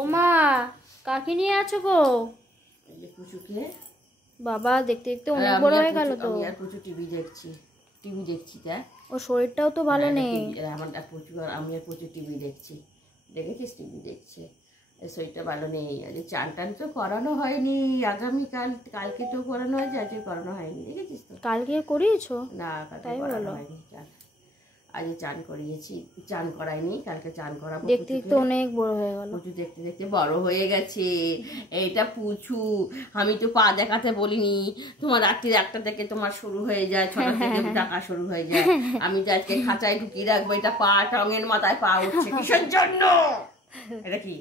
ওমা কাকে নিয়ে আছো গো? পুচুকে। বাবা দেখতে দেখতে অনেক বড় হয়ে গেল তো। আমি আর পুচু টিভি দেখছি দেখ। ও শরীরটাও তো ভালো নেই। আমার পুচু আর আমি আর পুচু টিভি দেখছি, দেখেছিস টিভি দেখছে, শরীরটা ভালো নেই। আজ চান টান তো করানো হয়নি, কালকে তো করানো হয়েছে, আজকে করানো হয়নি, দেখেছিস তো। কালকে করিয়েছো? না কালকে করানো হয়নি চান, আজ চান করিয়েছি, চান করাইনি, কালকে চান করাবো। দেখতে দেখতে অনেক বড় হয়ে গেল। পুচু দেখতে দেখতে বড় হয়ে গেছে। এইটা পুচু, আমি তো পা দেখাতে বলিনি, তোমার রাত্রি 1টা থেকে তোমার শুরু হয়ে যায়, 6টা থেকে টাকা শুরু হয়ে যায়। আমি তো আজকে খাঁচায় ঢুকিয়ে রাখবো, এটা পা টঙের মাথায় পা উঠছে কিসের জন্য? এটা কি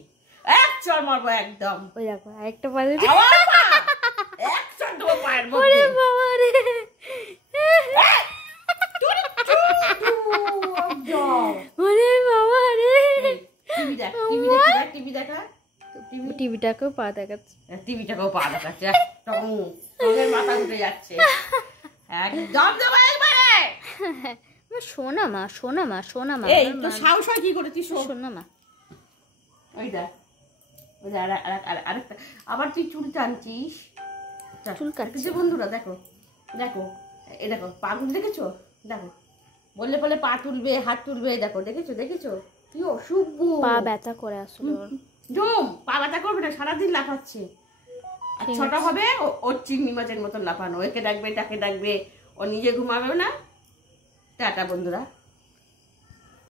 এক চড় মারবো একদম। ওই দেখো আরেকটা পা দিতে। এক চড় দেবো পায়ের মধ্যে। ওরে বাবা রে, ওরে বাবা রে। টিভি দেখা, টিভিটাকেও পা দেখাচ্ছে, টিভিটাকেও পা দেখাচ্ছে, টঙের মাথা উঠে যাচ্ছে একদম। দেবো একবারে। শোনা মা, শোনা মা, শোনা মা। এই তো সাহস হয় কি করে তুই? শোনা মা, ওই দেখ, ওই দেখ আরেকটা, আবার তুই চুল টানছিস। চুল কাটছে বন্ধুরা, দেখো দেখো, এই দেখো পাগুলো দেখেছো, দেখো বললে বলে পা তুলবে, হাত তুলবে, দেখো দেখেছো কি অশুভ। পা ব্যথা করে আসলে ডোম, পা ব্যথা করবে না, সারাদিন লাফাচ্ছে। আর ছোট হবে ওর চিংড়ি মাছের মতন লাফানো, একে ডাকবে তাকে ডাকবে, ও নিজে ঘুমাবে না। টাটা বন্ধুরা।